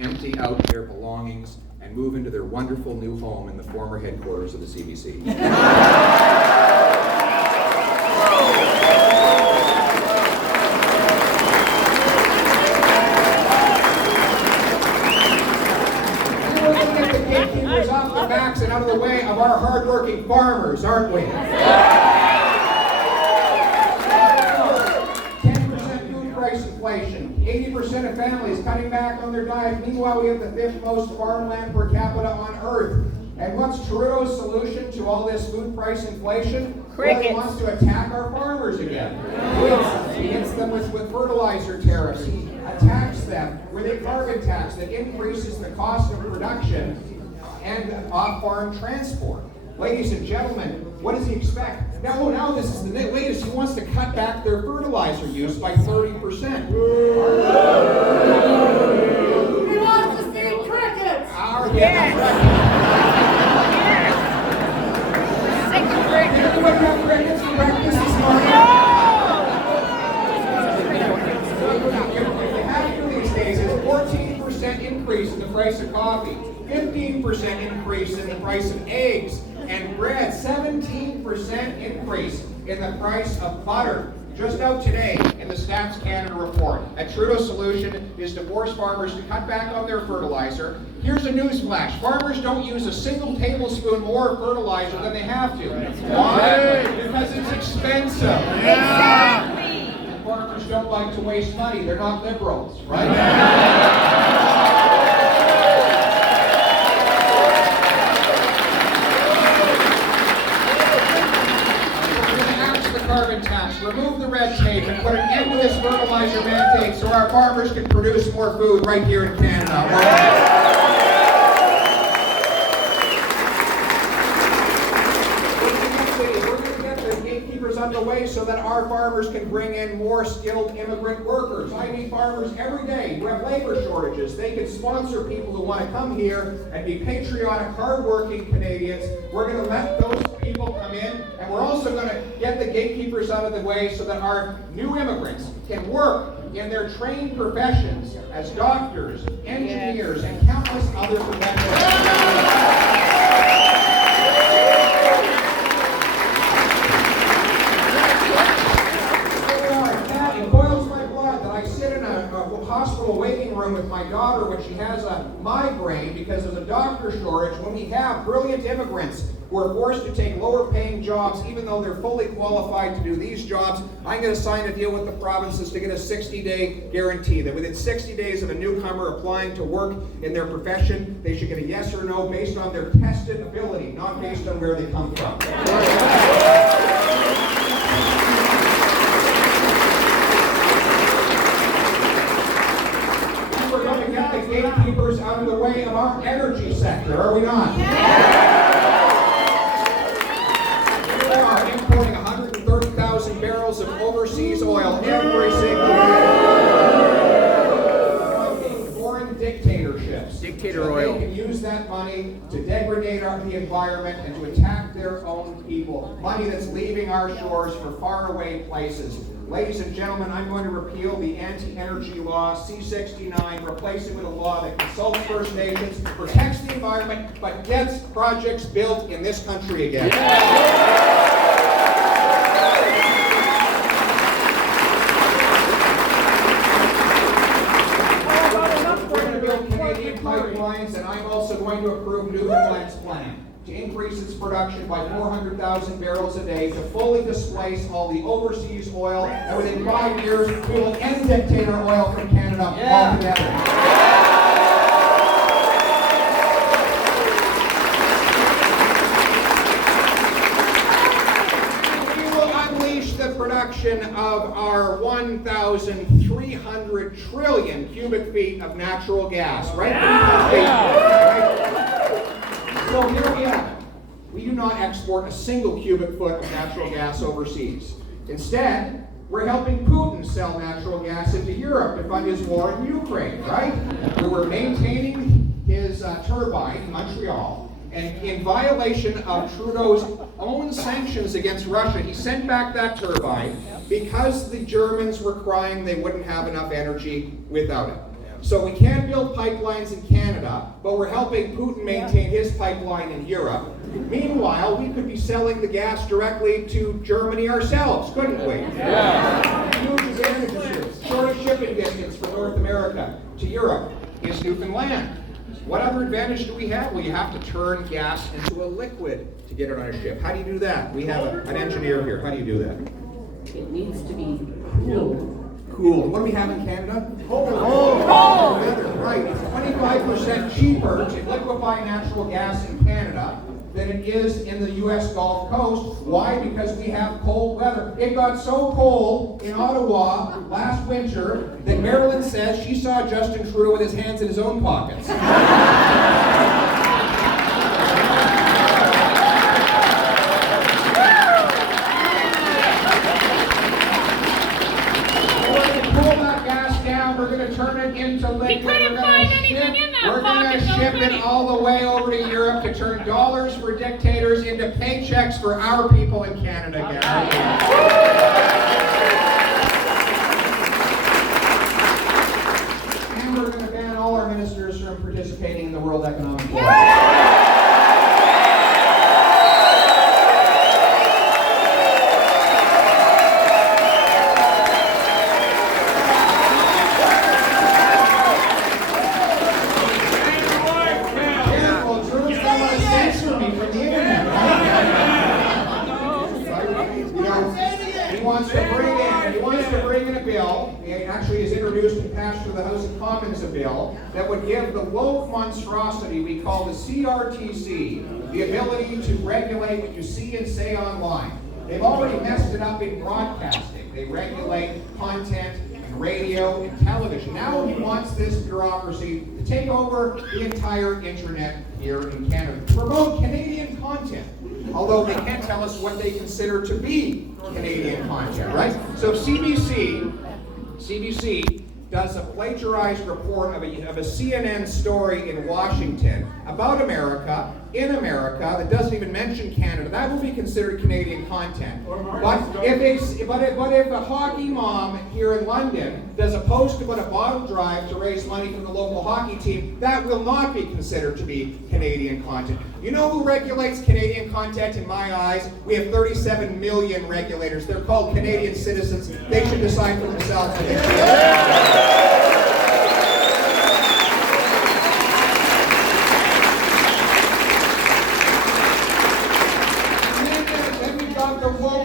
empty out their belongings and move into their wonderful new home in the former headquarters of the CBC. We're going to get the gatekeepers off the backs and out of the way of our hardworking farmers, aren't we? 10% food price inflation, 80% of families cutting back on their diet. Meanwhile, we have the fifth most farmland per capita on Earth. And what's Trudeau's solution to all this food price inflation? Well, he wants to attack our farmers again. He hits them with fertilizer tariffs. He attacks them with a carbon tax that increases the cost of production and off-farm transport. Ladies and gentlemen, what does he expect? Now this is the latest. He wants to cut back their fertilizer use by 30%. He wants to see crickets! Everybody have crickets for breakfast this morning? What you have here these days is a 14% increase in the price of coffee, 15% increase in the price of eggs and bread, 17% increase in the price of butter. Just out today in the Stats Canada report, a Trudeau solution is to force farmers to cut back on their fertilizer. Here's a news flash. Farmers don't use a single tablespoon more fertilizer than they have to. Why? Because it's expensive. Exactly. And farmers don't like to waste money. They're not liberals, right? Carbon tax, remove the red tape, and put an end to this fertilizer mandate so our farmers can produce more food right here in Canada. We're going to get the gatekeepers underway so that our farmers can bring in more skilled immigrant workers. I meet farmers every day who have labor shortages. They can sponsor people who want to come here and be patriotic, hardworking Canadians. We're going to let those people come in, and we're also going to get the gatekeepers out of the way so that our new immigrants can work in their trained professions as doctors, engineers, and countless other professions. It boils my blood that I sit in a hospital waiting room with my daughter when she has a migraine because of the doctor shortage, when we have brilliant immigrants who are forced to take lower paying jobs even though they're fully qualified to do these jobs. I'm going to sign a deal with the provinces to get a 60-day guarantee that within 60 days of a newcomer applying to work in their profession, they should get a yes or no based on their tested ability, not based on where they come from. And we're going to get the gatekeepers out of the way of our energy sector, are we not? Importing 130,000 barrels of overseas oil every single day. Foreign dictatorships. Dictator oil. They can use that money to degrade the environment and to attack their own people. Money that's leaving our shores for faraway places. Ladies and gentlemen, I'm going to repeal the anti-energy law, C-69, replace it with a law that consults First Nations, protects the environment, but gets projects built in this country again. We're going to build Canadian pipelines, and I'm also going to approve Newfoundland's plan to increase its production by 400,000 barrels a day to fully displace all the overseas oil, and within 5 years, we will end dictator oil from Canada altogether. The production of our 1,300 trillion cubic feet of natural gas, right? So here we have it. We do not export a single cubic foot of natural gas overseas. Instead, we're helping Putin sell natural gas into Europe to fund his war in Ukraine, right? We were maintaining his turbine in Montreal. And in violation of Trudeau's own sanctions against Russia, he sent back that turbine because the Germans were crying they wouldn't have enough energy without it. So we can't build pipelines in Canada, but we're helping Putin maintain his pipeline in Europe. Meanwhile, we could be selling the gas directly to Germany ourselves, couldn't we? Yeah. Huge advantages here. Shortest shipping distance from North America to Europe is Newfoundland. What other advantage do we have? Well, you have to turn gas into a liquid to get it on a ship. How do you do that? We have an engineer here. How do you do that? It needs to be cooled. Cool. What do we have in Canada? Cold. Right. It's 25% cheaper to liquefy natural gas in Canada than it is in the U.S. Gulf Coast. Why? Because we have cold weather. It got so cold in Ottawa last winter that Marilyn says she saw Justin Trudeau with his hands in his own pockets. We're going to ship it all the way over to Europe to turn dollars for dictators into paychecks for our people in Canada. And we're going to ban all our ministers from participating in the World Economic Forum. Actually has introduced and passed through the House of Commons a bill that would give the woke monstrosity we call the CRTC the ability to regulate what you see and say online. They've already messed it up in broadcasting. They regulate content in radio and television. Now he wants this bureaucracy to take over the entire internet here in Canada, to promote Canadian content. Although they can't tell us what they consider to be Canadian content, right? So CBC does a plagiarized report of a CNN story in Washington about America, in America, that doesn't even mention Canada. That will be considered Canadian content. But if a hockey mom here in London does a post about a bottle drive to raise money for the local hockey team, that will not be considered to be Canadian content. You know who regulates Canadian content in my eyes? We have 37 million regulators. They're called Canadian citizens. They should decide for themselves what they should.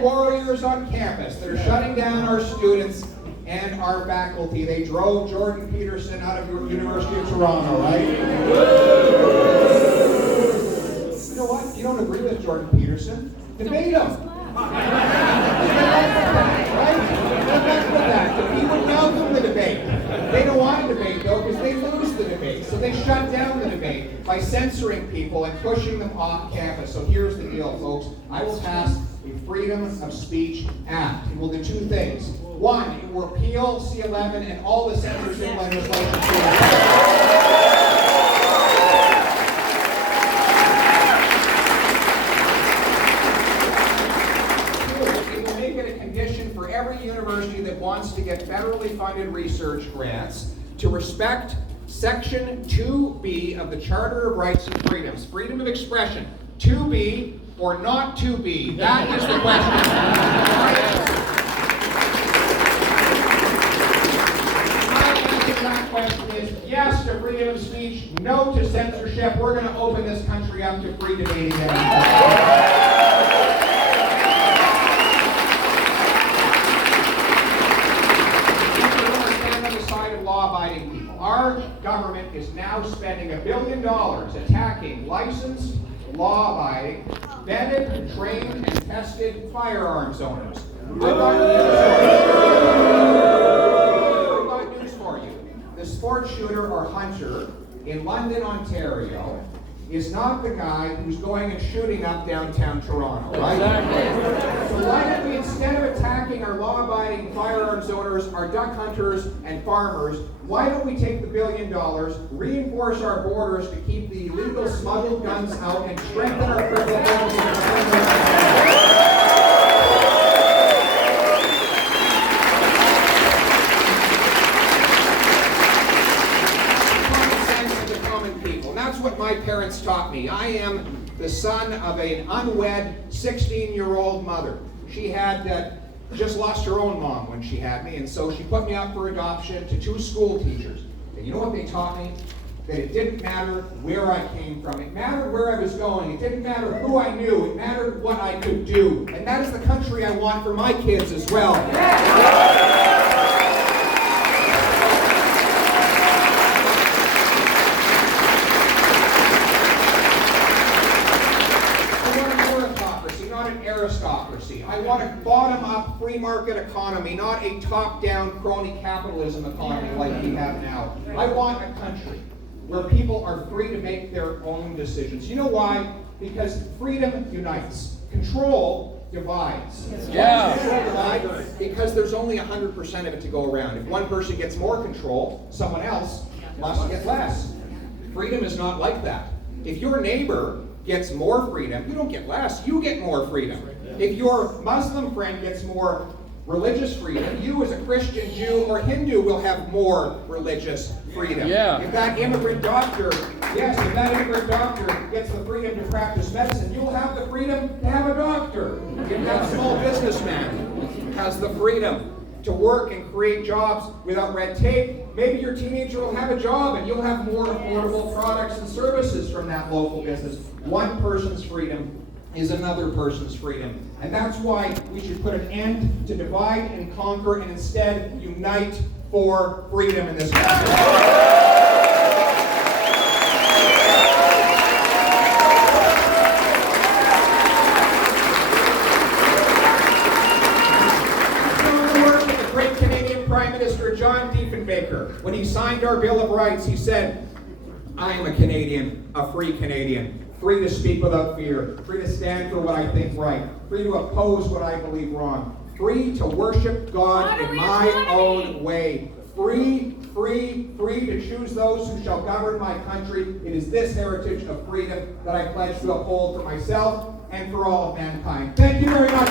Warriors on campus. They're shutting down our students and our faculty. They drove Jordan Peterson out of the University of Toronto, right? You know what? If you don't agree with Jordan Peterson, debate him. He would welcome the debate. They don't want a debate, though, because they lose the debate. So they shut down the debate by censoring people and pushing them off campus. So here's the deal, folks. I will pass a Freedom of Speech Act. It will do two things. One, it will repeal C-11 and all the censorship legislation. Every university that wants to get federally funded research grants to respect Section 2B of the Charter of Rights and Freedoms, freedom of expression. 2B or not 2B? That is the question. My answer to that question is yes to freedom of speech, no to censorship. We're going to open this country up to free debate again. Law-abiding people. Our government is now spending $1 billion attacking licensed, law-abiding, vetted, trained, and tested firearms owners. I've got news for you. The sports shooter or hunter in London, Ontario, is not the guy who's going and shooting up downtown Toronto, right? Exactly. So why don't we, instead of attacking our law-abiding firearms owners, our duck hunters, and farmers, why don't we take the $1 billion, reinforce our borders to keep the illegal smuggled guns out, and strengthen our criminal that's what my parents taught me. I am the son of an unwed 16-year-old mother. She had just lost her own mom when she had me, and so she put me up for adoption to 2 school teachers. And you know what they taught me? That it didn't matter where I came from. It mattered where I was going. It didn't matter who I knew. It mattered what I could do. And that is the country I want for my kids as well. Aristocracy. I want a bottom-up free market economy, not a top-down crony capitalism economy like we have now. I want a country where people are free to make their own decisions. You know why? Because freedom unites. Control divides. Yeah. Control divides because there's only 100% of it to go around. If one person gets more control, someone else must get less. Freedom is not like that. If your neighbor gets more freedom, you don't get less, you get more freedom. If your Muslim friend gets more religious freedom, you as a Christian, Jew, or Hindu will have more religious freedom. Yeah. If that immigrant doctor, if that immigrant doctor gets the freedom to practice medicine, you'll have the freedom to have a doctor. If that small businessman has the freedom to work and create jobs without red tape, maybe your teenager will have a job and you'll have more affordable products and services from that local business. One person's freedom is another person's freedom. And that's why we should put an end to divide and conquer and instead unite for freedom in this country. Prime Minister John Diefenbaker, when he signed our Bill of Rights, he said, I am a Canadian, a free Canadian, free to speak without fear, free to stand for what I think right, free to oppose what I believe wrong, free to worship God in my own way, free to choose those who shall govern my country. It is this heritage of freedom that I pledge to uphold for myself and for all of mankind. Thank you very much.